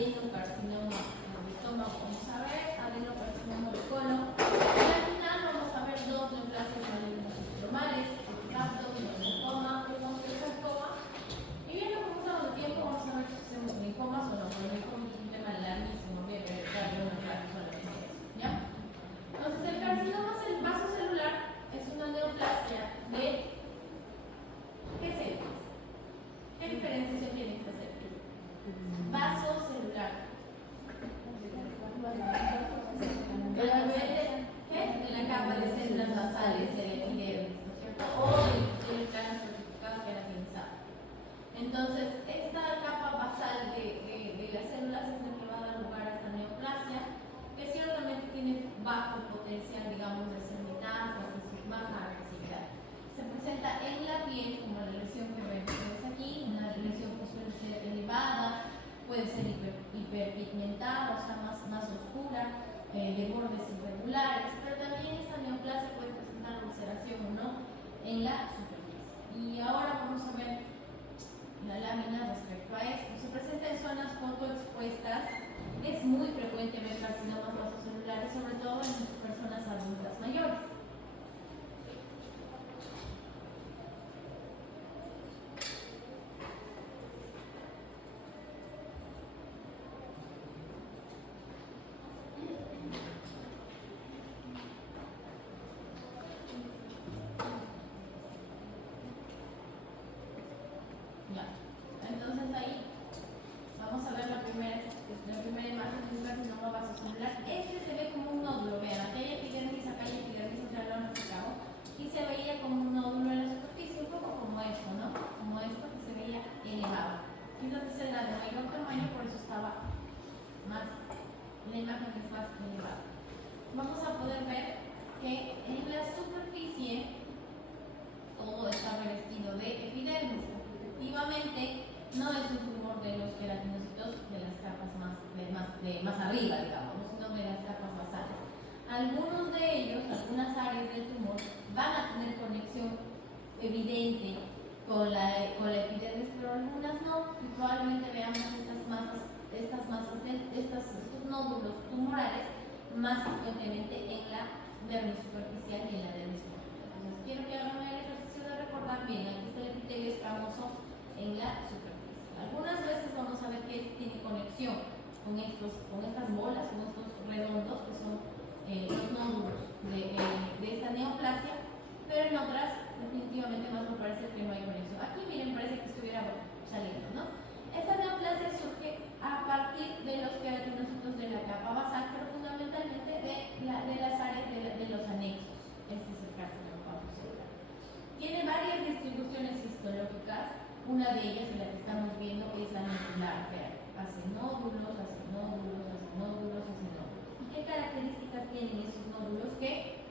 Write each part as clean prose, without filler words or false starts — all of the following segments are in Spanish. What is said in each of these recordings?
adenocarcinoma de estómago. Vamos a ver adenocarcinoma de colon. Y al final vamos a ver dos neoplasias malignas estromales, linfoma. Y viendo cómo estamos de tiempo, vamos a ver si hacemos linfomas o no. Porque el linfoma es un tema larguísimo, voy a darle una clase solamente a eso, ¿ya? Entonces, el carcinoma vasocelular es una neoplasia de ¿qué células? ¿Qué diferenciación tiene esta célula? Vasocelular. De la capa de células basales del epidermis, ¿no es cierto? O del cráneo estratificado queratinizado. Entonces, esta capa basal de las células es la que va a dar lugar a esta neoplasia, que ciertamente tiene bajo potencial, digamos, de ser metástasis, baja agresividad. Se presenta en la piel como la lesión que ves aquí, una lesión que suele ser elevada, puede ser hiperpigmentada, o sea, más oscura, de bordes irregulares, pero también esta neoplasia puede presentar ulceración o no en la superficie. Y ahora vamos a ver la lámina respecto a esto. Se presenta en zonas fotoexpuestas. Es muy frecuente ver carcinomas vasocelulares, sobre todo en personas adultas mayores. Entonces ahí vamos a ver la primera imagen de un carcinoma vasocelular. Este se ve como un nódulo, vean, acá hay epidermis, acá hay epidermis, o sea, lo han explicado, y se veía como un nódulo en la superficie, un poco como esto, ¿no? Como esto que se veía elevado. Quizás era de mayor tamaño, por eso estaba más, la imagen es más elevada. Vamos a poder ver que en la superficie todo está revestido de epidermis. Efectivamente, no es un tumor de los queratinocitos de las capas más arriba, digamos, sino de las capas basales. Algunos de ellos, algunas áreas del tumor, van a tener conexión evidente con la epidermis, pero algunas no, y probablemente veamos estos nódulos tumorales más frecuentemente en la dermis superficial y en la dermis profunda. Entonces, quiero que hagan el ejercicio de recordar bien, aquí está el epitelio escamoso en la superficie. Algunas veces vamos a ver que tiene conexión con estas bolas, con estos redondos que son los nódulos de esta neoplasia, pero en otras definitivamente más me parece que no hay conexión. Aquí miren, parece que estuviera saliendo, ¿no? Esta neoplasia surge a partir de los queratinocitos de la capa basal, pero fundamentalmente de las áreas de los anexos. Este es el carcinoma vasocelular. Tiene varias distribuciones histológicas. Una de ellas, la que estamos viendo, es la nodular. Hace nódulos, hace nódulos, hace nódulos, hace nódulos. ¿Y qué características tienen esos nódulos? Que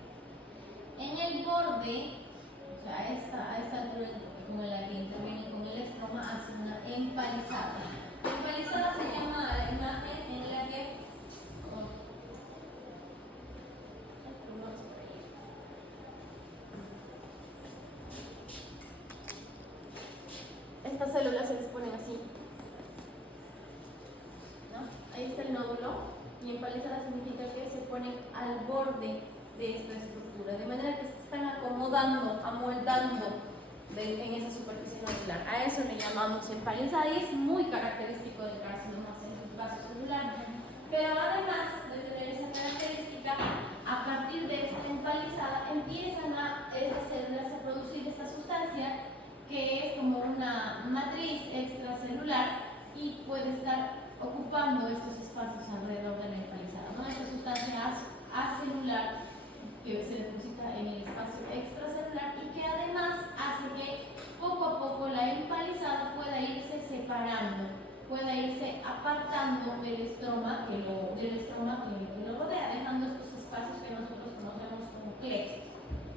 en el borde, o sea, a esta altura, como la que interviene con el estroma, hace una empalizada. Empalizada se llama la imagen en la que estas células se disponen así, ¿no? Ahí está el nódulo, y empalizada significa que se ponen al borde de esta estructura, de manera que se están acomodando, amoldando en esa superficie nodular. A eso le llamamos empalizada, y es muy característico del carcinoma vasocelular. Pero además de tener esa característica, a partir de esta empalizada empiezan estas células a producir esta sustancia que es como una matriz extracelular y puede estar ocupando estos espacios alrededor de la empalizada, ¿no? Esta sustancia acelular que se deposita en el espacio extracelular y que además hace que poco a poco la empalizada pueda irse separando, pueda irse apartando del estroma que lo rodea, dejando estos espacios que nosotros conocemos como plexos,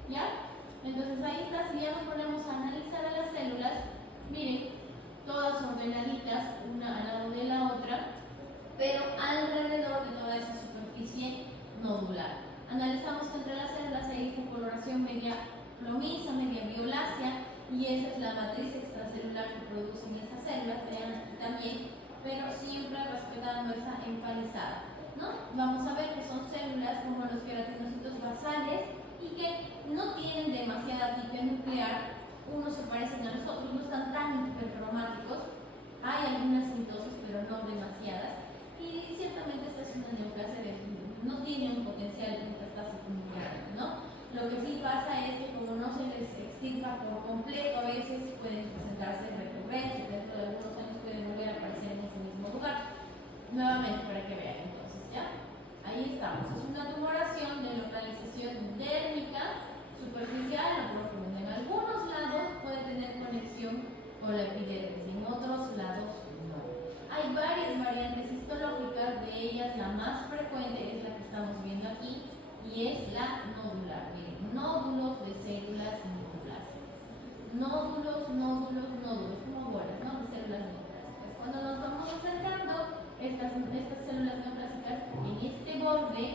¿ya? Entonces ahí está, si ya nos ponemos a analizar a las células, miren, todas ordenaditas, una al lado de la otra, pero alrededor de toda esa superficie nodular. Analizamos que entre las células hay esta coloración media plomiza, media violácea, y esa es la matriz extracelular que producen estas células, vean aquí también, pero siempre quedando esa empalizada, ¿no? Vamos a ver que son células como los queratinocitos basales y que no tienen demasiada tipia nuclear, unos se parecen a los otros, no están tan hipercromáticos, hay algunas mitosis pero no demasiadas, y ciertamente esta es una neoplasia no tiene un potencial metastásico muy grande, ¿no? Lo que sí pasa es que como no se les extirpa por completo, a veces pueden presentarse recurrencias, dentro de algunos años pueden volver a aparecer en ese mismo lugar. Nuevamente para que vean entonces, ¿ya? Ahí estamos. Es una tumoración de localización dérmica, superficial o profunda. En algunos lados puede tener conexión con la epidermis, en otros lados no. Hay varias variantes histológicas, de ellas la más frecuente es la que estamos viendo aquí, y es la nodular. Miren, nódulos de células neoplásicas. Nódulos, nódulos, nódulos, como bolas, ¿no? De células neoplásicas. Cuando nos vamos acercando, estas células neoplásicas en este borde,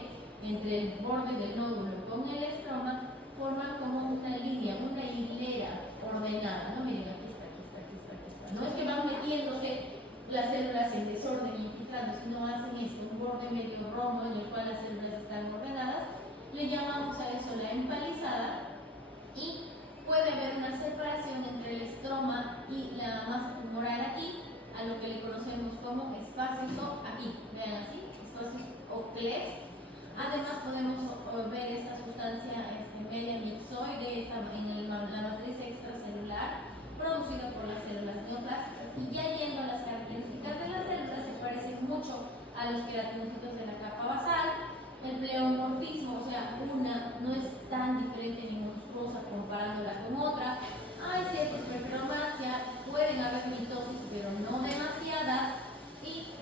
entre el borde del nódulo con el estroma, forman como una línea, una hilera ordenada, ¿no? Miren, aquí está, aquí está, aquí está, aquí está. No es que van metiéndose las células en desorden y infiltrando, sino hacen esto, un borde medio rombo en el cual las células están ordenadas. Le llamamos a eso la empalizada, y puede haber una separación entre el estroma y la masa tumoral aquí, a lo que le conocemos como espacios aquí, vean así, espacios ocles. Además podemos ver esta sustancia media mixoide en la matriz extracelular producida por las células neoplásicas, y ya yendo a las características de las células, se parecen mucho a los queratinocitos de la capa basal. El pleomorfismo, o sea, una no es tan diferente ni monstruosa comparándola con otra. Hay cierta hipercromacia, pueden haber mitosis, pero no demasiadas, y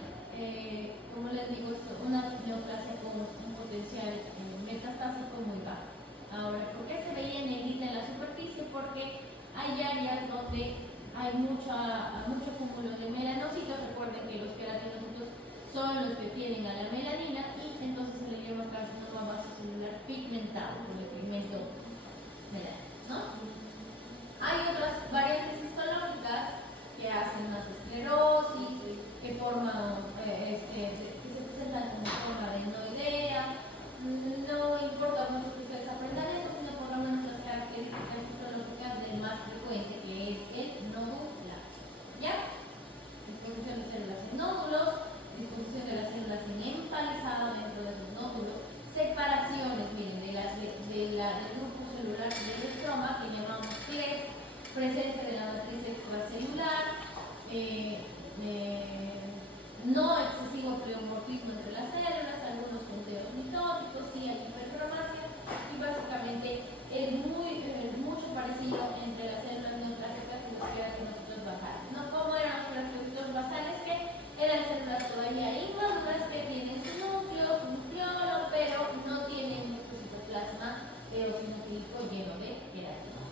como les digo, esto, una neoplasia con un potencial metastásico muy bajo. Ahora, ¿por qué se veía negrita en la superficie? Porque hay áreas donde hay mucho cúmulo de melanocitos. Recuerden que los queratinocitos son los que tienen a la melanina, y entonces se le llama carcinoma vasocelular pigmentado por el pigmento melánico, ¿no? Hay otras variantes histológicas que hacen más esclerosis, que forman, que se presentan como forma de noidea. No importa mucho que ustedes aprendan eso, sino pongamos nuestras características histológicas del más frecuente, que es el nódulo. ¿Ya? Distribución de células en nódulos, distribución de las células en empalizado dentro de sus nódulos, separaciones, miren, del grupo celular del estroma, que llamamos TREX, presencia de la matriz extracelular, no excesivo pleomorfismo entre las células, algunos punteros mitóticos, sí hay hipercromacia, y básicamente es mucho parecido entre las células neoplásicas y los queratinocitos basales, ¿no? ¿Cómo eran los queratinocitos basales? Que eran células todavía inmaduras que tienen su núcleo, su nucleolo, pero no tienen un citoplasma eosinofílico lleno de queratina.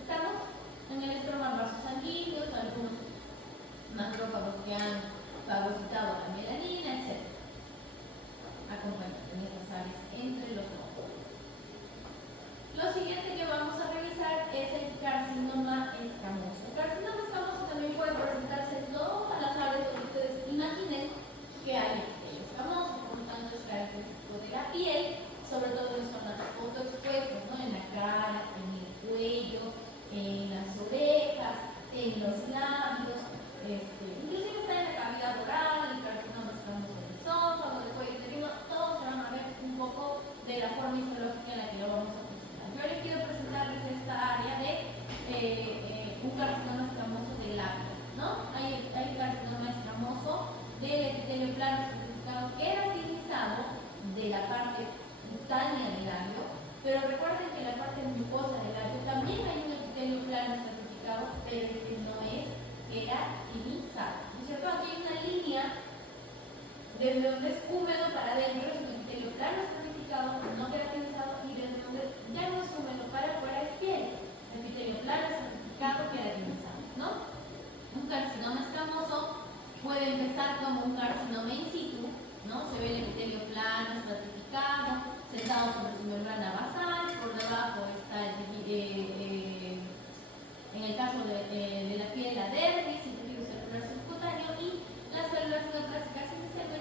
Estamos en el estroma vasosanguíneos, algunos macrófagos que han fagocitado la melanina, etc. Acompañando en estas áreas entre los nódulos. Lo siguiente que vamos a revisar es el carcinoma escamoso. El carcinoma escamoso también puede presentarse en todas las áreas donde ustedes imaginen que hay epitelio escamoso, por lo tanto es característico de la piel, sobre todo en zonas fotoexpuestas, ¿no? En la cara, en el cuello, en las orejas, en los labios, inclusive está en la cavidad oral, el carcinoma escamoso del esófago, del cuello uterino, todos van a ver un poco de la forma histológica en la que lo vamos a presentar. Yo les quiero presentarles esta área de un carcinoma escamoso del labio, ¿no? Hay carcinoma escamoso del epitelio plano estratificado queratinizado de la parte cutánea del labio, pero recuerden que en la parte mucosa del labio también hay un epitelio plano estratificado, pero este no es queratinizado, ¿no es cierto? Aquí hay una línea desde donde es húmedo para adentro, es un epitelio plano estratificado, no queratinizado, y desde donde ya no es húmedo para afuera es piel, epitelio plano estratificado queratinizado, ¿no? Un carcinoma escamoso puede empezar como un carcinoma in situ, ¿no? Se ve el epitelio plano estratificado, sentado sobre su membrana basal, por debajo está en el caso de la piel, la dermis, el tejido celular subcutáneo, y las células neoplásicas inicialmente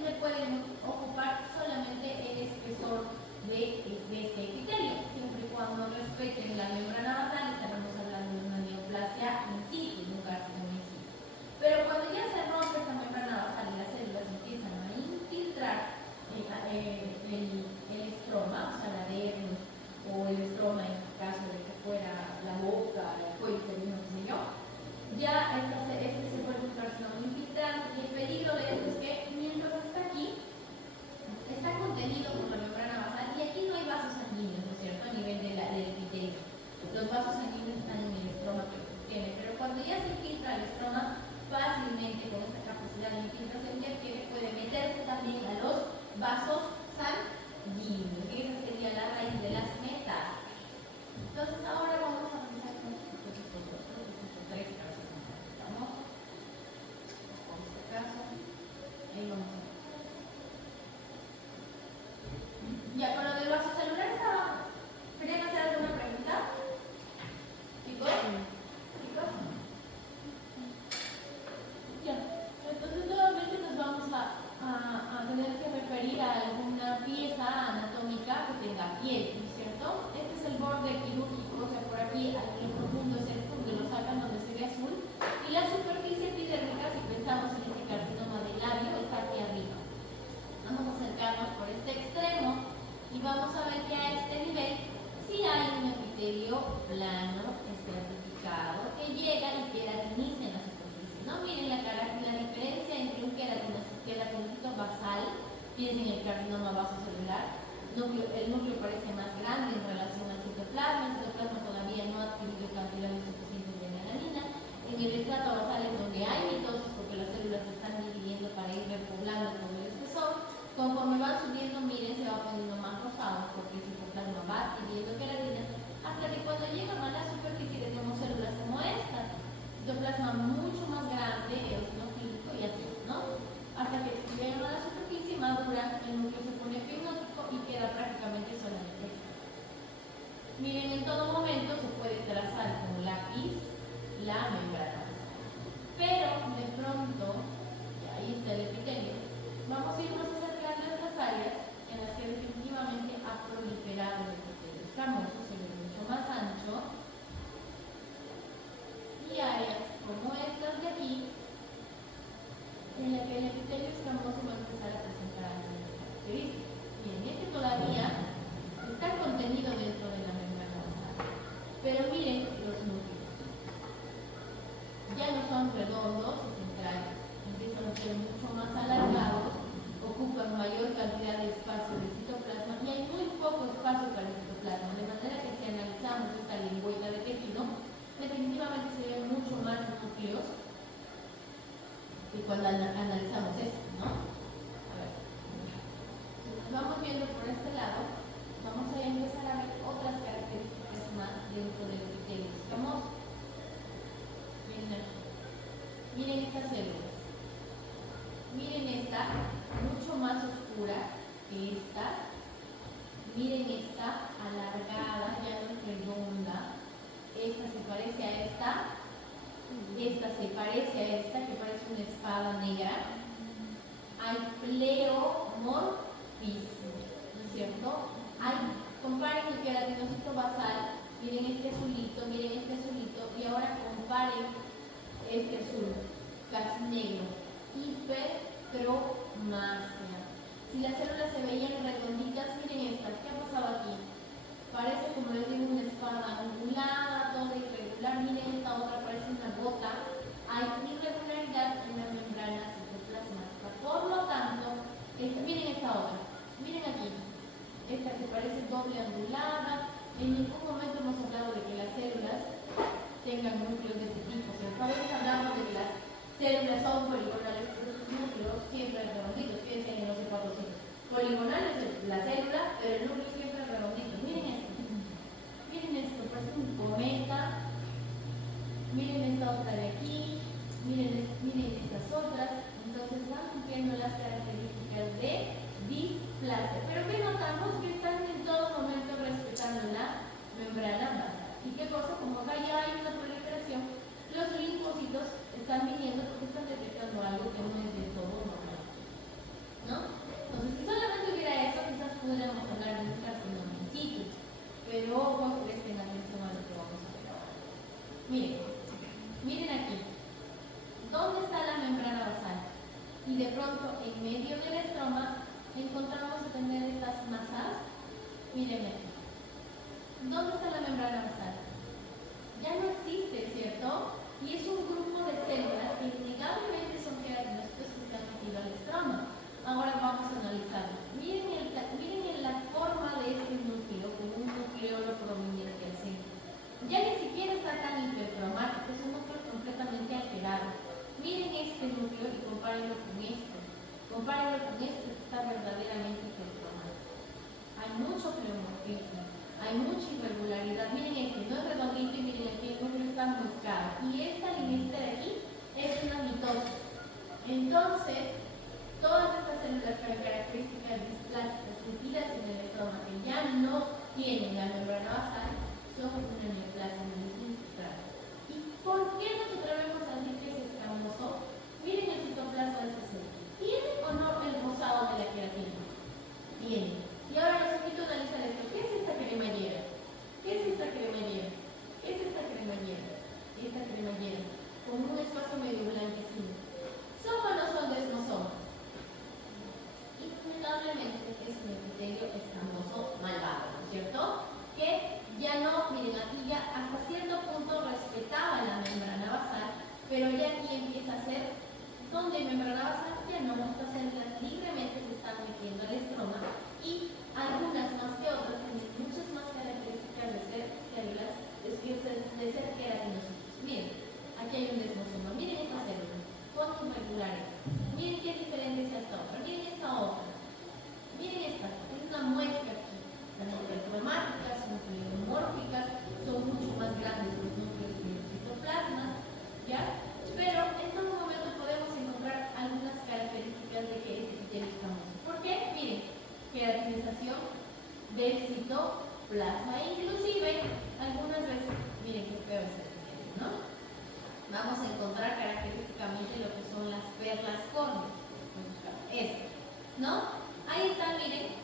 el núcleo parece más grande en relación al citoplasma. El citoplasma todavía no ha adquirido cantidades suficientes de melanina. En el estrato basal es donde hay mitosis porque las células se están dividiendo para ir repoblando todo el espesor. Conforme van subiendo, miren, se va poniendo más rosado porque el citoplasma va adquiriendo queratina, hasta que cuando llegan a la superficie tenemos células como estas, citoplasma mucho más grande, eosinofílico y así, ¿no? Hasta que llegan a la superficie, maduran, el núcleo se pone epinótico y queda prácticamente solamente esto. Miren, en todo momento se puede trazar con lápiz la membrana basal, pero de pronto, y ahí está el epitelio, vamos a irnos acercando a estas áreas en las que definitivamente ha proliferado el epitelio escamoso, se ve mucho más ancho, y áreas como estas de aquí, en las que el epitelio escamoso va a empezar a presentar algunas características. Miren, este todavía está contenido dentro de la membrana basal, pero miren los núcleos. Ya no son redondos y centrales, empiezan a ser mucho más alargados, ocupan mayor cantidad de espacio del citoplasma y hay muy poco espacio para el citoplasma, de manera que si analizamos esta lengüeta de tejido, definitivamente se ven mucho más núcleos que cuando analizamos esto, ¿no? A ver, si nos vamos viendo por este lado, vamos a empezar a ver otras características más dentro del epitelio escamoso. Miren aquí. Miren estas células. Miren esta, mucho más oscura que esta. Miren esta, alargada, ya no es redonda. Esta se parece a esta. Esta se parece a esta, que parece una espada negra. Hay pleomorfismo, ¿no es cierto? Comparen el queratinocito basal. Miren este azulito, y ahora comparen este azul, casi negro, hipertromasia. Si las células se veían redonditas, miren esta, ¿qué ha pasado aquí? Parece, como les digo, una espada angulada, toda irregular. Miren esta otra, parece una gota. Hay irregularidad en la membrana citoplasmática. Por lo tanto, miren esta otra, miren aquí, esta que parece doble angulada. En ningún momento hemos hablado de que las células tengan núcleos de este tipo. A veces hablamos de que las células son poligonales, pero sus núcleos siempre redonditos. Fíjense en los hepatocitos. Poligonales la célula, pero el núcleo siempre redondito. Miren esto. Miren esto, parece un cometa. Miren esta otra de aquí. Miren estas otras. Entonces van cumpliendo las características de displasia. Pero que notamos que están en todo momento respetando la membrana basal. ¿Y qué cosa? Como acá ya hay una proliferación, los linfocitos están viniendo porque están detectando algo que no es del todo normal, ¿no? Entonces, si solamente hubiera eso, quizás pudiéramos hablar de un carcinoma in situ, pero ojo, presten atención a lo que vamos a ver ahora. Miren aquí, ¿dónde está la membrana basal? Y de pronto, en medio del estroma, encontramos a tener estas masas. Miren aquí. ¿Dónde está la membrana basal? Ya no existe, ¿cierto? Y es un grupo de células que innegablemente son queratinocitos que se han metido al estroma. Ahora vamos a analizarlo. Miren la forma de este núcleo, como un nucleolo prominente al centro. Ya ni siquiera está tan hipercromático, es un núcleo completamente alterado. Miren este núcleo y compárenlo con este. Compárenlo con este que está verdaderamente hipercromático. Hay mucho pleomorfismo, hay mucha irregularidad. Miren este, no es redondito y miren aquí el núcleo está moscado. Y esta línea de aquí es una mitosis. Entonces, todas estas células con características displásicas metidas en el estroma que ya no tienen la membrana basal son una neoplasia multinuclear. ¿Y por qué nos atrevemos a decir que es escamoso? Miren el citoplasma de esta célula. ¿Tiene o no el rosado de la queratina? Tiene. Y ahora les invito a analizar esto. ¿Qué es esta cremallera? ¿Qué es esta cremallera? ¿Qué es esta cremallera? Esta cremallera, con un espacio medio blanquecino. ¿Son o no son desmosomas? Indudablemente es un epitelio escamoso malvado, ¿no es cierto? Que ya no, miren, aquí ya hasta cierto punto respetaba la membrana basal, pero ya aquí empieza a ser donde membrana basal esta otra, miren esta otra. Miren esta, es una muestra aquí. Están hipercromáticas, son pleomórficas, son mucho más grandes los núcleos que los citoplasmas, ¿ya? Pero en todo momento podemos encontrar algunas características de que este epitelio es famoso. ¿Por qué? Miren, queratinización del citoplasma. Inclusive, algunas veces, miren qué feo es este epitelio, ¿no? Vamos a encontrar característicamente lo que son las perlas córneas. Esto, ¿no? Ahí está, miren,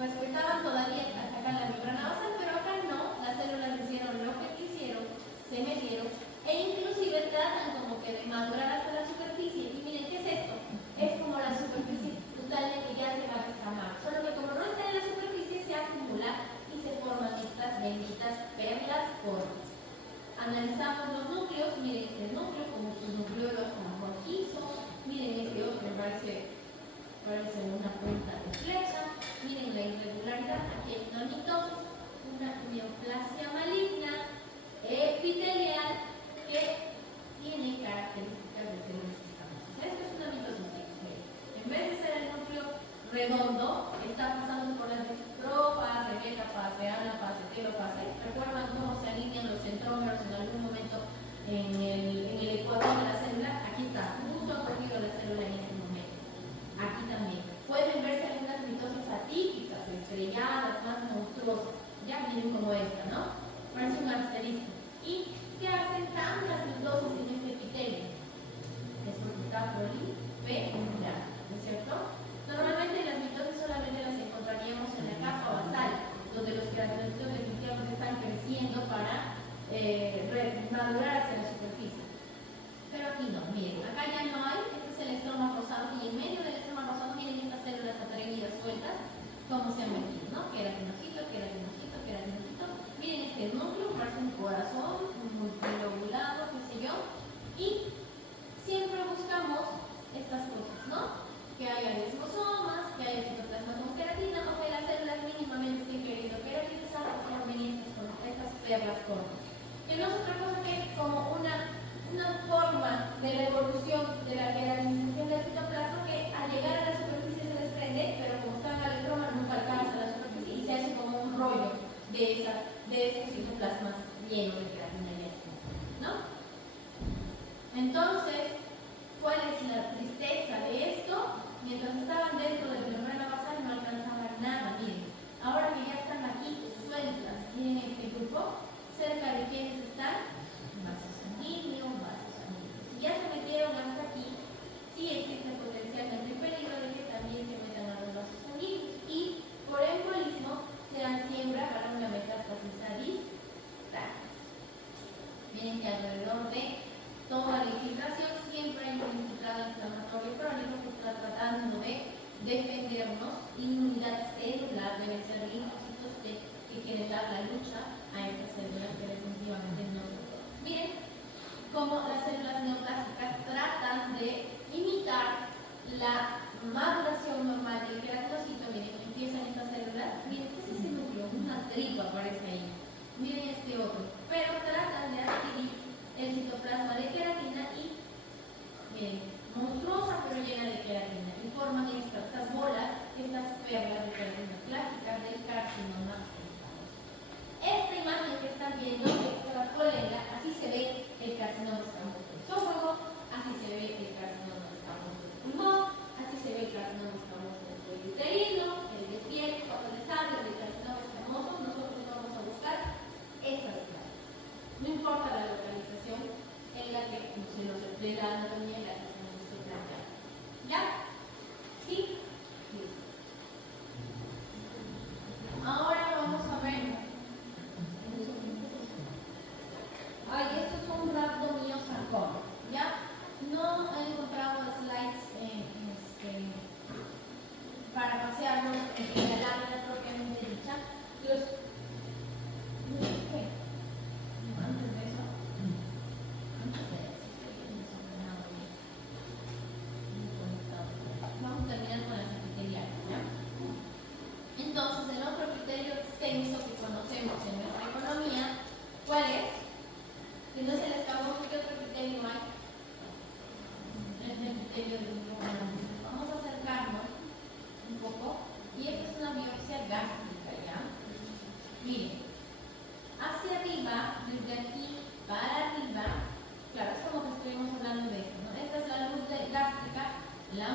respetaban todavía hasta acá la membrana basal, pero acá no, las células hicieron lo que quisieron, se metieron, e inclusive tratan como que de madurar hasta la superficie. Y miren, ¿qué es esto? Es como la superficie totalmente ya se va a descamar, solo que como no está en la superficie se acumula y se forman estas benditas perlas córneas. Analizamos los núcleos, miren este núcleo como su nucleolo rojizo, miren este otro, parece una punta de flecha, miren la irregularidad, aquí hay una mitosis, una neoplasia maligna, epitelial, que tiene características de células escamosas. Esto es una mitosis. En vez de ser el núcleo redondo, está pasando por la profase, metafase, anafase, telofase. ¿Recuerdan cómo se alinean los centrómeros en algún momento en el ecuador de la célula? Aquí está, justo ha cogido la célula en ese momento. Aquí también. Pueden verse algunas mitosis atípicas, estrelladas, más monstruosas. Ya miren como esta, ¿no? Parece un asterisco. ¿Y qué hacen tantas mitosis en este epitelio? Es porque está proliferada, ¿no es cierto? Normalmente las mitosis solamente las encontraríamos en la capa basal, donde los queratinocitos definitivamente están creciendo para madurar hacia la superficie. Pero aquí no, miren, acá ya no hay, este es el estroma rosado, y en medio del estroma rosado miren estas células atrevidas sueltas, cómo se han metido, ¿no? Queratinocito, queratinocito, queratinocito. Miren este núcleo, parece un corazón, un multilobulado, qué sé yo, y siempre buscamos estas cosas, ¿no? Que haya desmosomas, que haya citoplasma con queratina, o que las células mínimamente estén queriendo queratinizar o formen estas perlas córneas. Que no es otra cosa que como una forma de la evolución de la queratinización del citoplasma que al llegar a la superficie se desprende, pero como está en el electroma nunca alcanza la superficie y se hace como un rollo de esos citoplasmas llenos de queratina y así, ¿no? Entonces, ¿cuál es la tristeza de esto? Mientras estaban dentro de la membrana basal no alcanzaban nada, miren. Ahora que ya están aquí sueltas, miren este grupo, cerca de quienes están, vasos sanguíneos, si ya se metieron hasta aquí, sí existe potencialmente el peligro de que también se metan a los vasos sanguíneos y por embolismo sean siembra para una metástasis a distancias. Miren que alrededor de toda la infiltración siempre hay un infiltrado inflamatorio crónico que está tratando de defendernos. Inmunidad celular, deben ser linfocitos que quieren dar la lucha a estas células que definitivamente no se pueden. Miren cómo las células neoplásicas tratan de imitar la maduración normal del queratinocito. Miren, empiezan estas células, miren, ¿qué es ese núcleo? Una tripa aparece ahí. Miren este otro, pero tratan de adquirir el citoplasma de queratina y, miren, monstruosa pero llena de queratina, y forman estas bolas, estas perlas de queratina clásicas del carcinoma. Esta imagen que están viendo, esta colega, así se ve el carcinoma escamoso del esófago, así se ve el carcinoma escamoso del pulmón, así se ve el carcinoma escamoso del cuello uterino, el de piel, cuando les hablo del carcinoma escamoso, nosotros vamos a buscar estas claves. No importa la localización en la que se nos de la anatomía en la que se nos esté planteando. ¿Ya?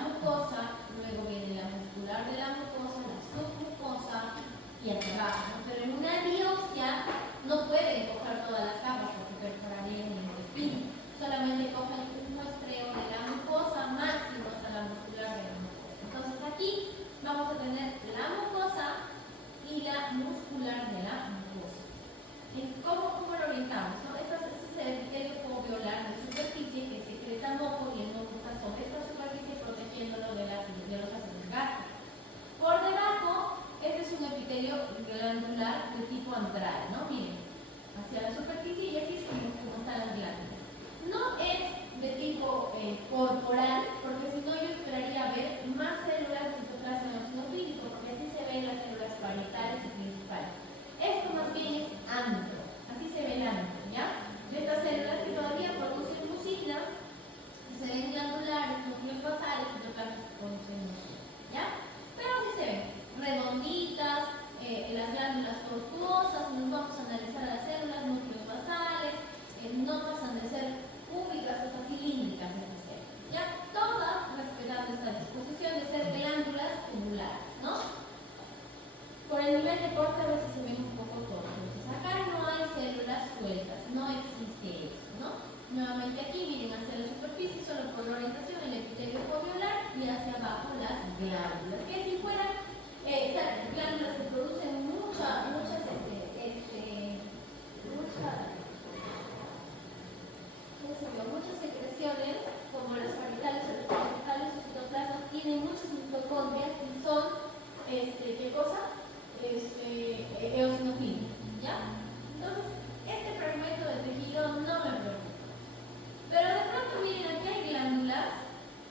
mucosa, luego viene la muscular de la mucosa, la submucosa y hacia abajo. Pero en una biopsia no pueden coger todas las capas porque perforarían el intestino. Solamente cogen un muestreo de la mucosa máximo hasta la muscular de la mucosa. Entonces aquí vamos a tener la mucosa y la muscular de la mucosa. ¿Cómo lo orientamos? ¿No? Este es el epitelio foveolar de superficie que secreta moco y el moco está sobre esta superficie protegiéndolo de los ácidos gástricos. Por debajo, este es un epitelio glandular de tipo antral, ¿no? Miren, hacia la superficie y así es como están las glándulas. No es de tipo corporal, porque si no yo esperaría ver más células de citoplasma eosinofílico, porque así se ven las células parietales y principales. Esto más bien es antro, así se ve el antro, ¿ya? De estas células que todavía producen mucina, se ven glandulares, núcleos basales, citoplasmas que producen mucina, ¿ya? Pero así se ven, redonditas, las glándulas tortuosas, nos vamos a analizar a las células, núcleos basales, no pasan de ser cúbicas hasta cilíndricas estas células, ¿ya? Todas respetando esta disposición de ser glándulas tubulares, ¿no? Por el nivel de corte a veces se ven un poco tortuosas. Acá no hay células sueltas, no existe eso, ¿no? Nuevamente aquí miren hacia la superficie solo por la orientación el epitelio foveolar y hacia abajo las glándulas. Que si fueran esas glándulas se producen muchas secreciones, como las parietales o los parietales o citoplasmas, tienen muchas mitocondrias y son, ¿qué cosa? Eosinofílicos, ¿ya? Entonces, este fragmento de tejido no me preocupa. Pero de pronto, miren, aquí hay glándulas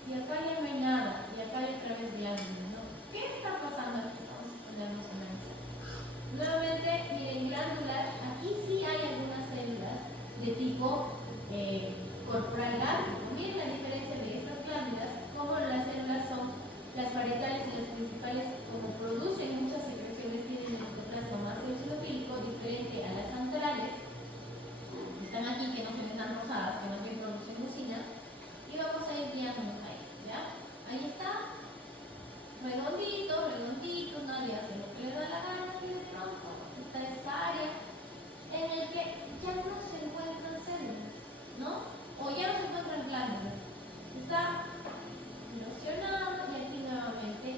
y acá ya no hay nada, y acá hay otra vez glándulas, ¿no? ¿Qué está pasando aquí? Vamos a ponernos a analizar. Nuevamente, miren, glándulas, aquí sí hay algunas células de tipo corporal gástrico. Miren la diferencia de estas glándulas, como las células son las parietales y las principales, como producen muchas secreciones, tienen el citoplasma más eosinofílico, diferente a las antrales, que están aquí, que no se ven tan rosadas, que más bien producen mucina, y vamos a ir guiándonos ahí, ¿ya? Ahí está, redondito, nadie hace lo que le da la gana, y de pronto está esta área en el que ya no se encuentran células, ¿no? O ya no se encuentran glándulas. Está erosionado y aquí nuevamente,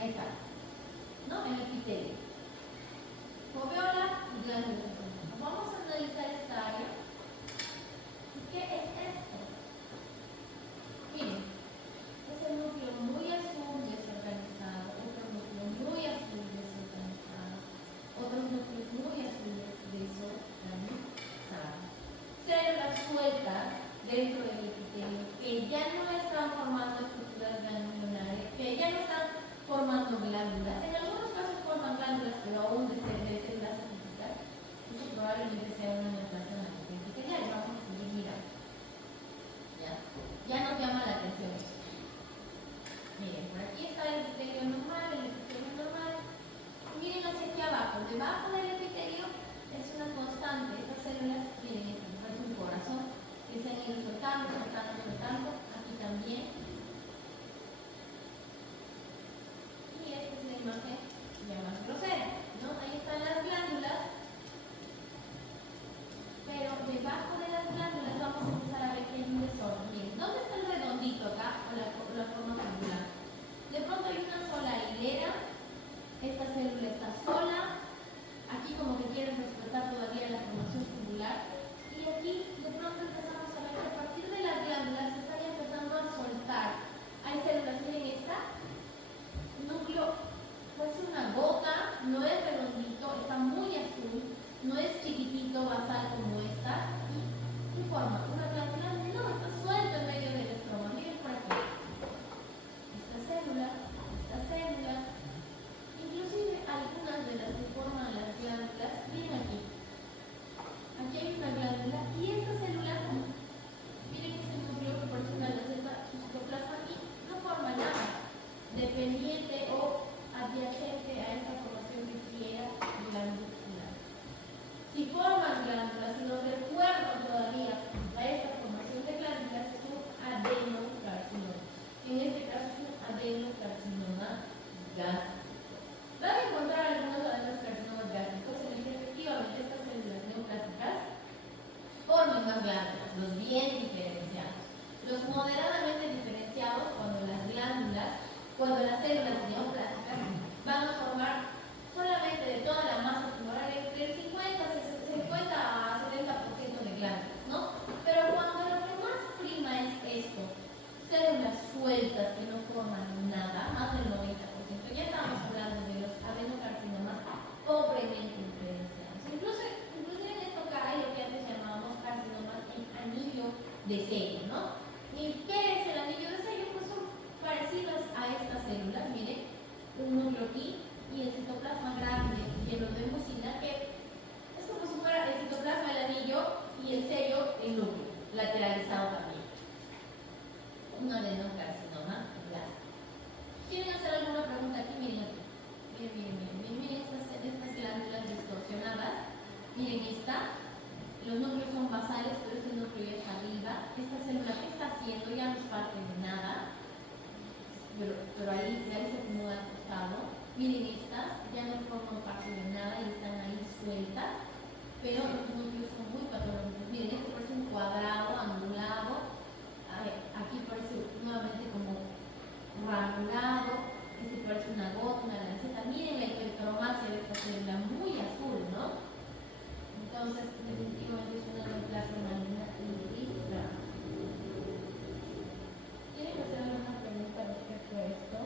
ahí está, ¿no? El epitelio. Foveola y glándulas. Vamos a analizar esta área. ¿Qué es esto? Miren, es el núcleo muy azul desorganizado, otro núcleo muy azul desorganizado, otros núcleos muy azules desorganizados. Células sueltas dentro gástricos. Van a encontrar algunos de los carcinomas gástricos en el que efectivamente estas células neoplásicas forman más glándulas, los bien diferenciados. Los moderadamente diferenciados cuando las células neoplásicas van a formar solamente de toda la masa tumoral entre el 50 a 70% de glándulas, ¿no? Pero cuando lo que más prima es esto, células sueltas que no forman nada, más del 90%, ya estamos hablando de los adenocarcinomas pobremente diferenciados. Inclusive en esto cae lo que antes llamábamos carcinomas en anillo de sello, ¿no? ¿Y qué es el anillo de sello? Pues son parecidas a estas células, miren, un núcleo aquí y el citoplasma grande lleno de mucina, que es como si fuera el citoplasma el anillo y el sello el núcleo, lateralizado también. Un adenocarcinoma gástrico. ¿Quieren hacer alguna pregunta aquí? Miren aquí. Miren estas glándulas distorsionadas. Miren esta. Los núcleos son basales, pero este núcleo ya está arriba. Esta célula, ¿qué está haciendo? Ya no es parte de nada. Pero ahí se acomoda al costado. Miren estas, ya no forman parte de nada y están ahí sueltas. Pero los núcleos son muy patológicos. Miren, este parece un cuadrado, angulado. Aquí parece nuevamente como ranurado. Este parece una gota, una lanceta. Miren la hipercromacia de esta célula, muy azul, ¿no? Entonces, definitivamente es una neoplasia maligna rica. ¿Quieren hacer alguna pregunta respecto a esto?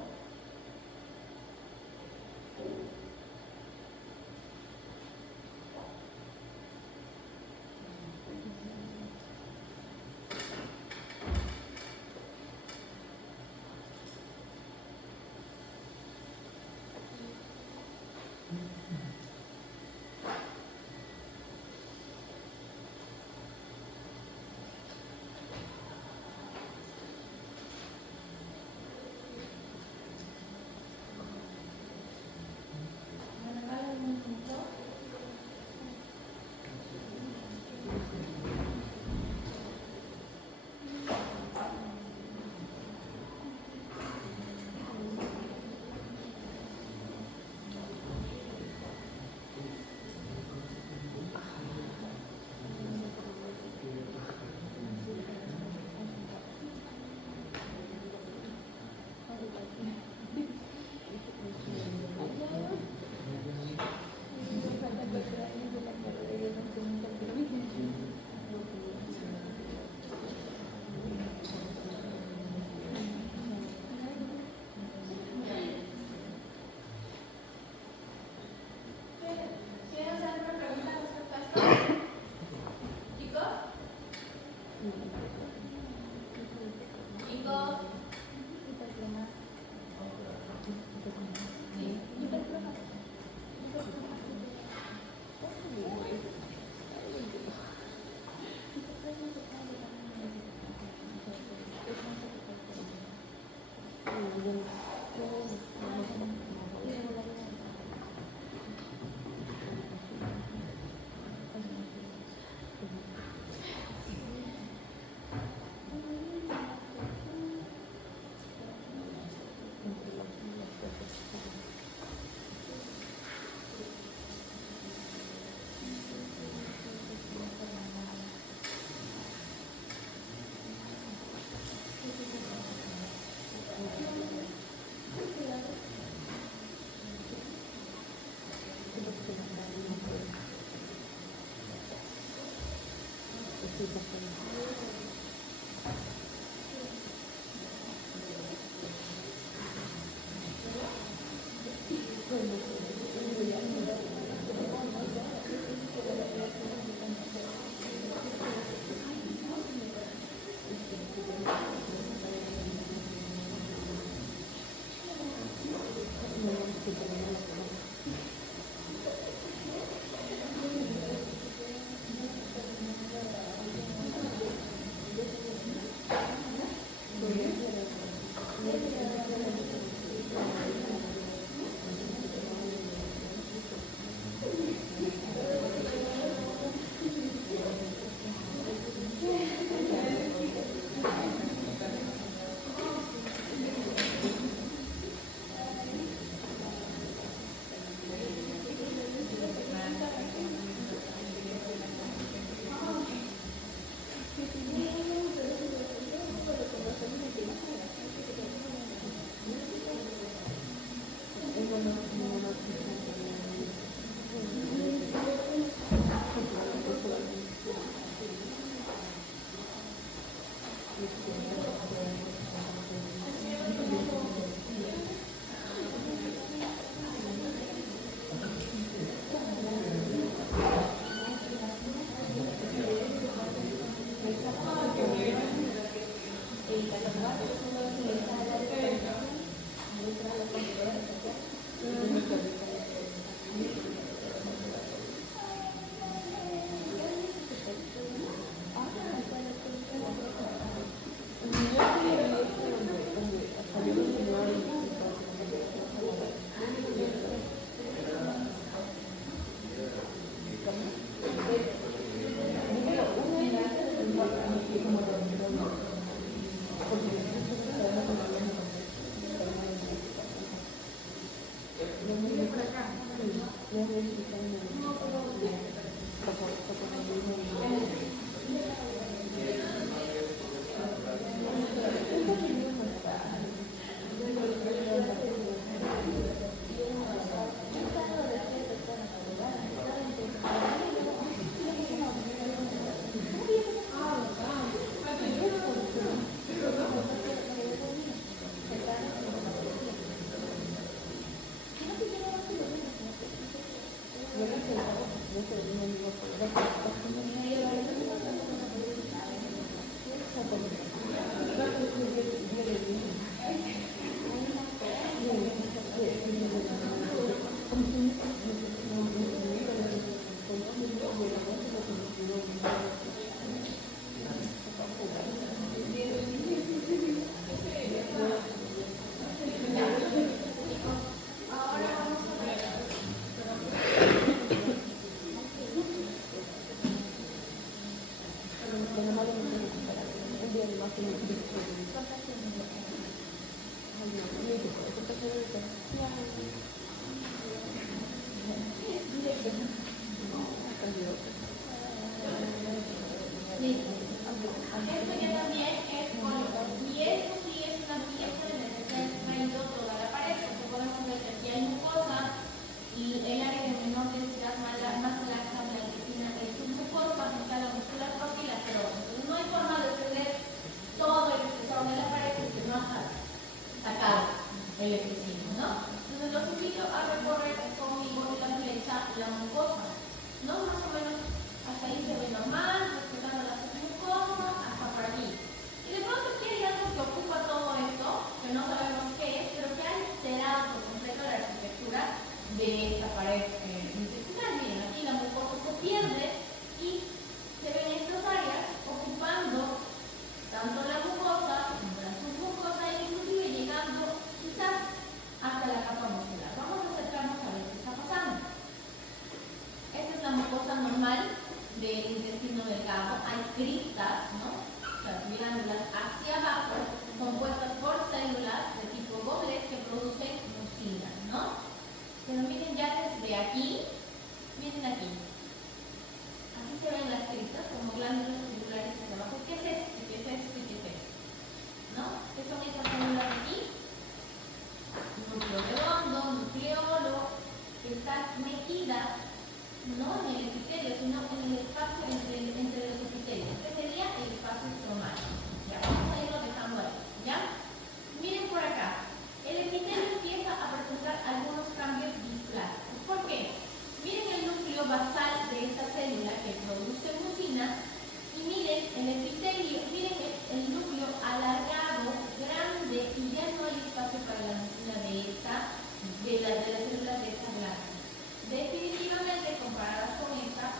Definitivamente, comparadas con estas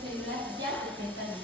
células ya presentan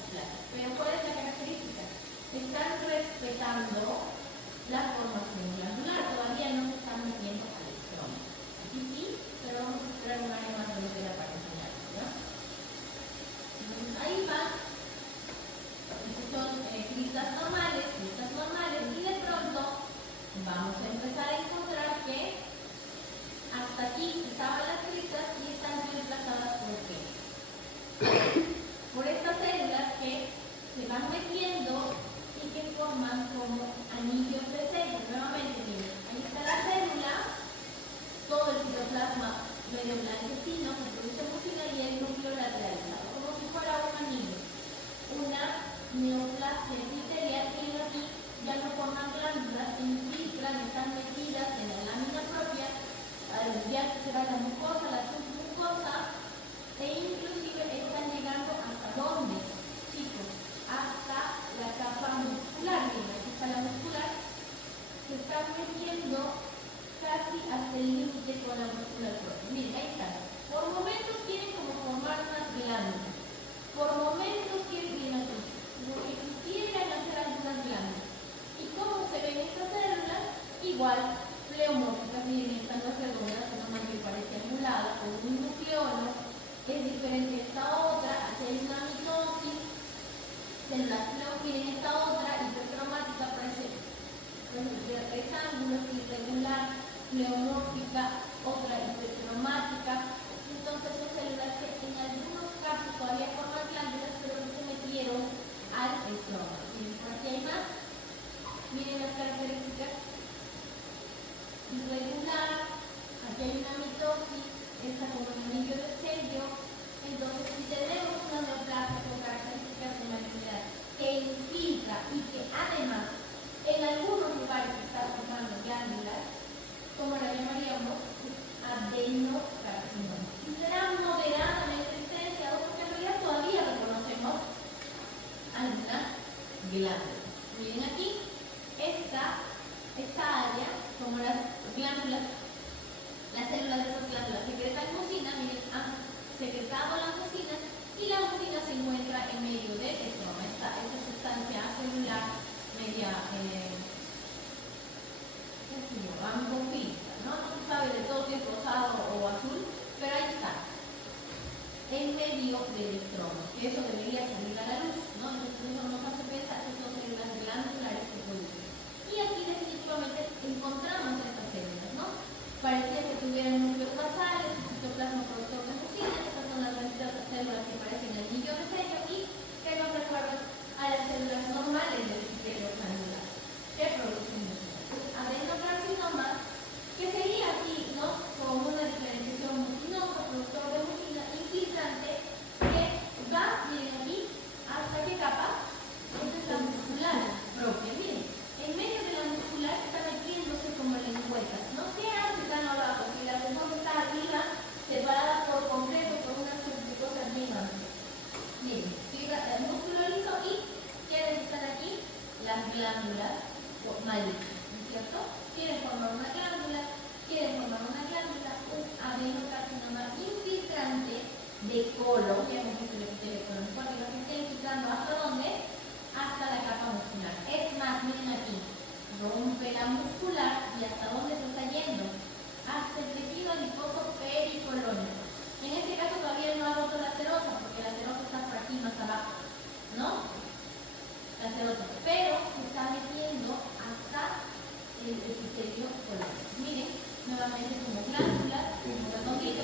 yendo casi hasta el límite con la musculatura. Miren, ahí está. Por momentos quieren como formar unas glándulas. Por momentos quieren bien aquí. Lo que quisieran hacer algunas glándulas. ¿Y cómo se ven estas células? Igual, pleomórficas. Miren, estas dos redondas, una más que parece angulada, con un nucleolo. Es diferente a esta otra. Aquí hay una mitosis. Células pleo, miren esta otra, hipercromática, parece rectángulo, irregular, pleomórfica, otra hipercromática. Entonces son células que en algunos casos todavía forman glándulas, pero no se metieron al estroma. Miren, por aquí hay más. Miren las características. Irregular, aquí hay una mitosis, esta como el anillo de sello. Entonces, si tenemos una neoplasia con características de malignidad que infiltra y que además en algunos lugares está formando glándulas, como la llamaríamos adenocarcinoma. Y será moderadamente diferenciado porque en realidad todavía reconocemos algunas glándulas. Miren aquí, esta área, como las glándulas, las células de estas glándulas secretan mucina, miren, secretado la mucina, y la mucina se encuentra en medio del estroma. Esta sustancia celular media amfofílica, ¿no? No se sabe de todo si es rosado o azul, pero ahí está, en medio del estroma, que eso debería salir a la luz, ¿no? Entonces eso nos hace pensar que son células glandulares que producen. Y aquí definitivamente encontramos estas células, ¿no? Parecía que tuvieran núcleos basales, citoplasma productor de mucina. Estas son las benditas células que parecen el anillo de sello y que nos recuerdan a las células normales del epitelio glandular que producen mucina. Adenocarcinoma, que sería aquí, ¿no? Con una diferenciación mucinosa, productor de mucina, infiltrante, que va, miren aquí, ¿hasta qué capa? Esta es la muscular propia, miren. En medio de la muscular está metiéndose como lengüetas, ¿no? ¿Qué hace tan abajo? Si la persona está arriba, separada por completo por una submucosa bien amplia. Miren, fibra del músculo liso y ¿quiénes están aquí? Las glándulas malignas, ¿no es cierto? Quieren formar una glándula, un adenocarcinoma infiltrante de colon, ya hemos visto el epitelio colon, que está infiltrando ¿hasta dónde? Hasta la capa muscular. Es más, miren aquí, rompe la muscular y ¿hasta dónde se está yendo? Hasta el tejido adiposo pericolónico. En este caso todavía no ha roto la serosa, porque la serosa está por aquí más abajo, ¿no? La serosa, pero se está metiendo hasta el epitelio colónico. Miren, nuevamente como glándulas, como redondito,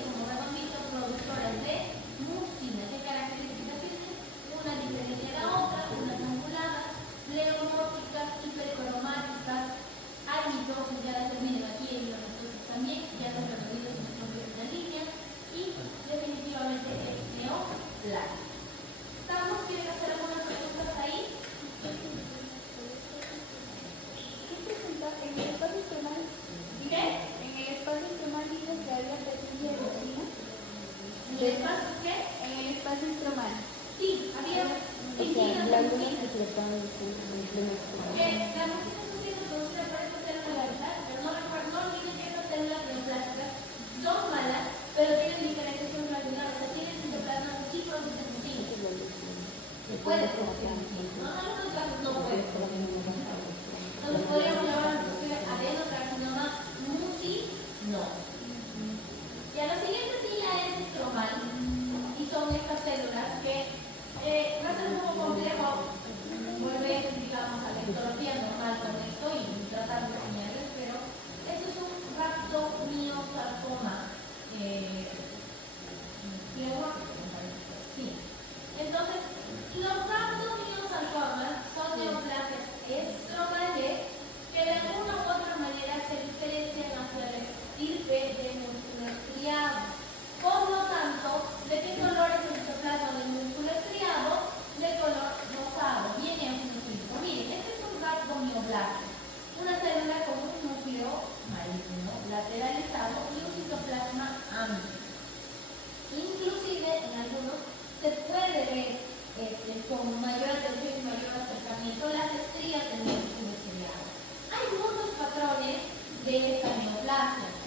productoras de mucina. ¿Qué características tienen? Una diferente a la otra, unas anguladas, pleomórficas, hipercromáticas, hay mitosis, ya las terminan aquí en los mitosis también, ya los recorridos en la línea, y definitivamente es neoplásico. ¿Estamos? ¿Quieren hacer algunas preguntas ahí? ¿Qué porcentaje en el espacio estromal? ¿Qué? En el espacio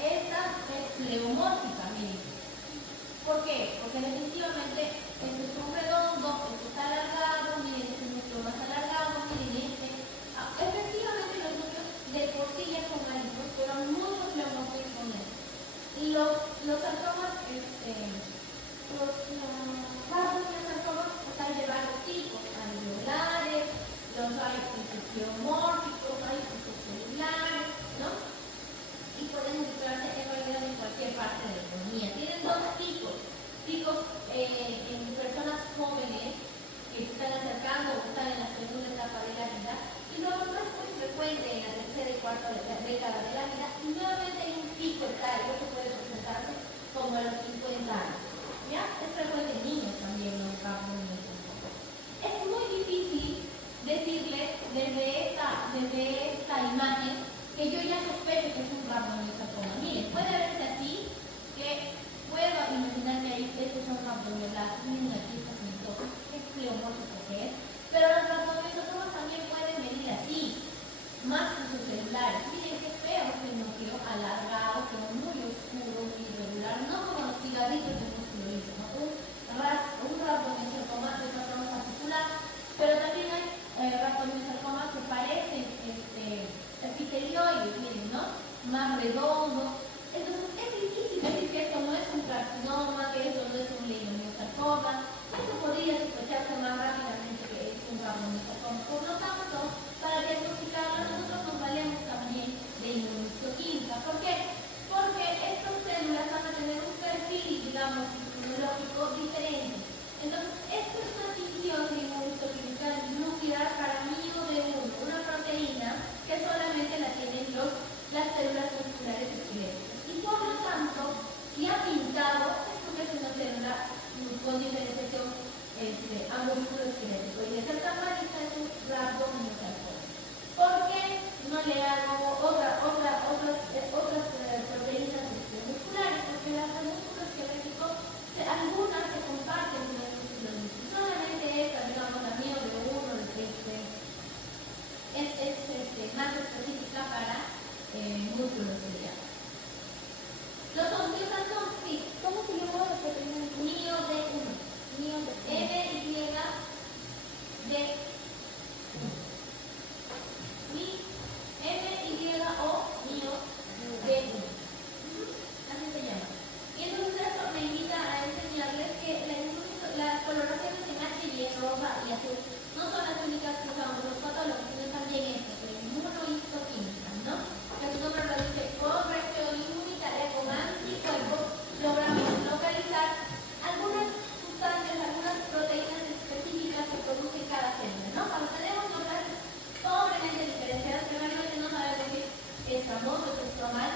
esta es pleomórfica, miren. ¿Por qué? Porque definitivamente este es un redondo, este está alargado, miren, este es mucho más alargado, miren este. Efectivamente los núcleos de por sí ya son alitos, pero muchos pleomórficos son estos. Los sarcomas, los sarcomas están de varios tipos, alveolares, los hay pleomórficos, hay celulares, ¿no? Y pueden ubicarse en realidad en cualquier parte de la economía. Tienen dos picos en personas jóvenes que se están acercando o están en la segunda etapa de la vida, y luego no es muy frecuente en la tercera y cuarta década de la vida, y nuevamente hay un pico etario que puede presentarse como a los 50 años. ¿Ya? Es frecuente en niños también, no es muy difícil decirles desde esta imagen que yo ya sospecho que es un rhabdomyosarcoma. Miren, puede verse así, que puedo imaginar que ahí estos son rhabdomyoblastos, miren aquí está sintosis, es pleomórfico que es, pero los rhabdomyosarcomas también pueden venir así, más que sus celulares. Miren qué feo este núcleo alargado, pero muy oscuro, muy irregular, no como los cigarritos de músculo liso, ¿no? Un rhabdomyosarcoma de patrón particular, pero también hay rhabdomyosarcomas que parecen epitelioides, miren, ¿no? Más redondos. Entonces es difícil decir que esto no es un carcinoma, que esto no es un leiomyosarcoma. Esto podría sospecharse más rápidamente que es un rhabdomyosarcoma. Por lo tanto, para diagnosticarlo nosotros nos valemos también de inmunohistoquímica. ¿Por qué? Porque estas células van a tener un perfil, digamos, inmunológico diferente. Entonces, esto es una tinción de inmunohistoquímica nuclear para MIO-D1, una proteína que solamente la tienen las células musculares esqueléticas. Y por lo tanto, si ha pintado, es porque es una célula con diferenciación a músculo esquelético. Y de ser tan malita es un rhabdomyosarcoma. ¿Por qué no le hago otras proteínas musculares? Porque las del músculo esquelético, algunas se comparten con el músculo liso. Solamente esta, digamos, la MIO-D1, es más específica para músculos ciliares. Los osteosarcomas, sí, ¿cómo se llama la proteína? MIO-D1. MYO-D1. Así se llama. Y entonces esto me invita a enseñarles que las coloraciones en HY, rosa y azul no son las únicas que usamos los patólogos, sino también estas, la inmunohistoquímica, ¿no? Que su nombre lo dice, con reacción inmunitaria con anticuerpos logramos localizar algunas sustancias, algunas proteínas específicas que produce cada célula, ¿no? Cuando tenemos nombres pobremente diferenciadas, que realmente no sabemos si es famoso, es estromal,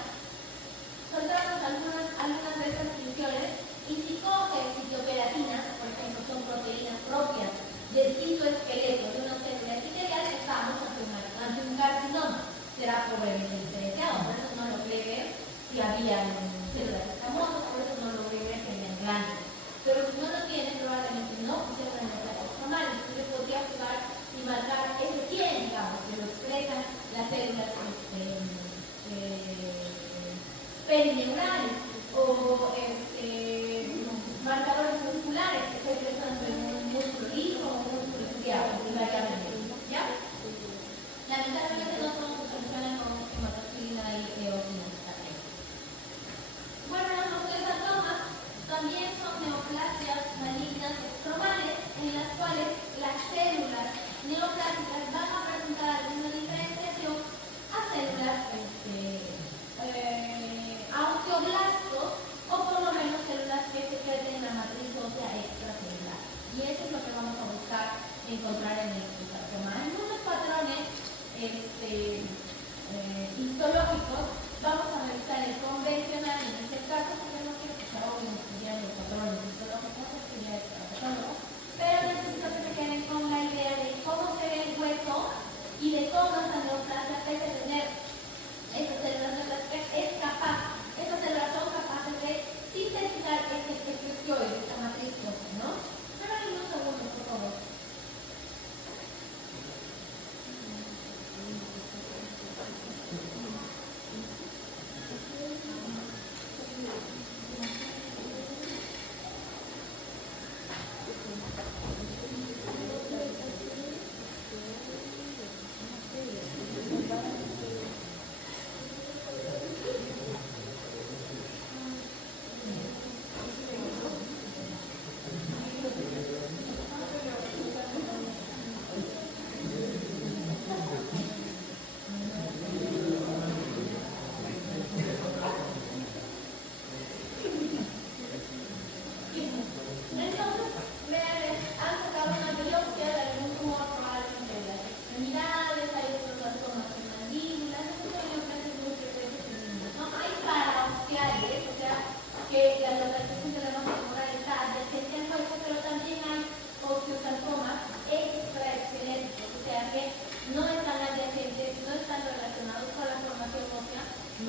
soltamos algunas de estas funciones, y si coge citopelatinas, por ejemplo, son proteínas propias del citoesqueleto de una célula epitelial, estamos ante un carcinoma. Será pobremente diferenciado, por eso no logré ver si había células escamosas, por eso no logré ver si habían grandes. Pero si no lo tiene, probablemente no, pues es normal. Entonces podría jugar y marcar ese 100, digamos, que lo expresan las células perineurales o marcadores musculares que se expresan en un músculo liso o un músculo estriado, invariablemente. ¿Ya? Lamentablemente no todos se solucionan con hematoxilina y eosinostatina. Bueno, los osteosarcomas también son neoplasias malignas estromales en las cuales las células neoplásicas van a presentar alguna diferenciación a células a osteoblastos o por lo menos células que secreten la matriz ósea extracelular. Y eso es lo que vamos a buscar encontrar en el osteosarcoma. Hay muchos patrones histológicos. Vamos a revisar el convencional en este caso, porque no quiero que se ahoguen estudiando los patrones histológicos, porque ya es patólogo, pero necesito que se queden con la idea de cómo se ve el hueso y de cómo esta neoplasia, pese a tener estas células neoplásicas, es capaz, estas células son capaces de sintetizar este osteoide, esta matriz ósea, ¿no? Pero en unos segundos, por favor.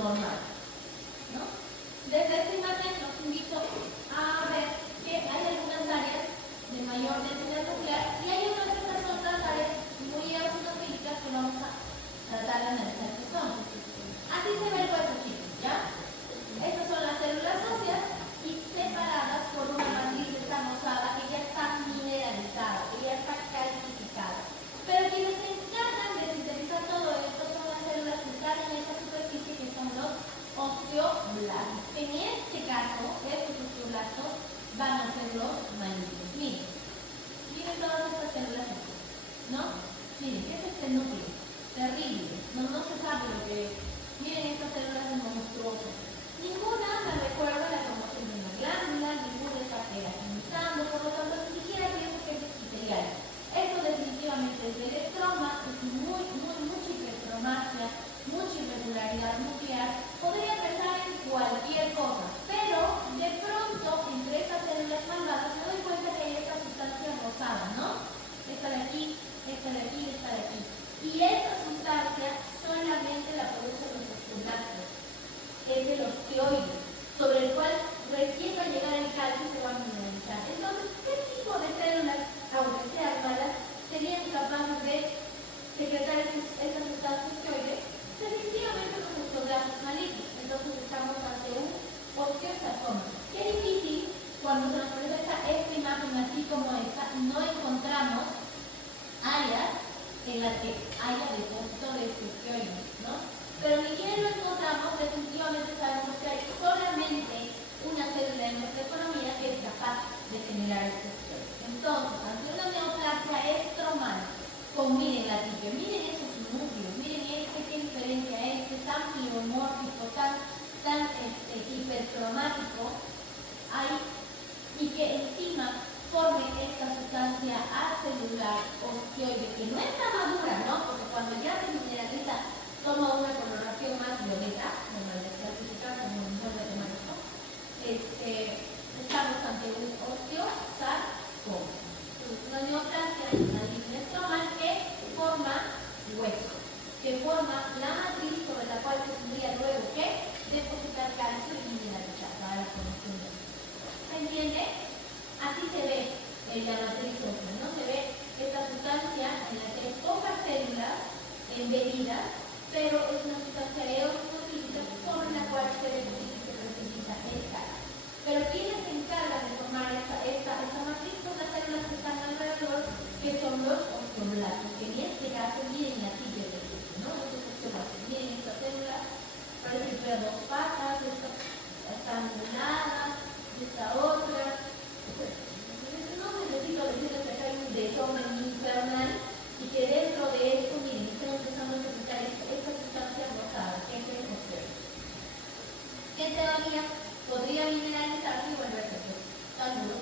normal, ¿no? Desde esta imagen los invito a ver que hay algunas áreas de mayor densidad nuclear y hay otras áreas muy eosinofílicas que vamos a tratar de analizar qué son. Así se ve el hueso, chicos, ¿ya? Estas son las células óseas y separadas por una matriz escamosada que ya está mineralizada, que ya está calcificada. Pero quienes se encargan de sintetizar todo esto son las células que están en esta superficie, que son los osteoblastos. En este caso, estos osteoblastos van a ser los malignos. Miren todas estas células aquí, ¿no? Miren, ¿qué es este núcleo? Terrible, no se sabe lo que es. Miren estas células monstruosas. Ninguna me recuerda la formación de una glándula, ninguna está queratinizando, por lo tanto ni siquiera pienso que es epitelial. Esto definitivamente es del estroma, es mucha hipertromasia, mucha irregularidad nuclear. Podría pensar en cualquier cosa, pero de pronto entre estas células malvadas me doy cuenta que hay esta sustancia rosada, ¿no? Esta de aquí, esta de aquí, esta de aquí. Y esa sustancia solamente la producen los osteoblastos. Es el osteoide, sobre el cual recién va a llegar el calcio y se va a mineralizar. Entonces, ¿qué tipo de células, aunque sean malas, serían capaces de secretar esta sustancia osteoide? Definitivamente los osteoblastos malignos. Entonces estamos ante un osteosarcoma. Qué difícil cuando se nos presenta esta imagen así como esta, no encontramos áreas en las que haya depósito de este osteoide, ¿no? Pero ni siquiera lo encontramos, definitivamente sabemos que hay solamente una célula en nuestra economía que es capaz de generar este osteoide. Entonces, ante una neoplasia estromal, miren la tibia, miren esos núcleos, miren qué diferencia este tan pleomórfico, tan hipercromático hay, y que encima forme esta sustancia acelular osteoide que no está madura, ¿no? Porque cuando ya se mineraliza toma una coloración más violeta, como la de clasificar, como mejor de tomar esto. Estamos ante un osteosarcoma. Entonces, una neoplasia es una línea estromal que forma hueso, que forma la matriz sobre la cual se tendría luego que depositar calcio y mineralizar para la formación de hueso. ¿Se entiende? Así se ve la matriz ósea, ¿no? Se ve esta sustancia en la que hay pocas células embebidas, pero es una sustancia eosinofílica sobre la cual se deposita y se precipita el calcio. Pero ¿quiénes se encargan de formar esta matriz? Son las células que están alrededor, que son los osteoblastos, que en este caso miren la tibia del hueso, ¿no? Estos osteoblastos, miren esta célula, parece que tiene dos patas, esta está angulada, esta otra. No necesito decirles que acá hay un desorden infernal y que dentro de esto, miren, están empezando a necesitar esta sustancia rosada, que es el osteoide. Que en teoría podría mineralizarse y volverse tan duro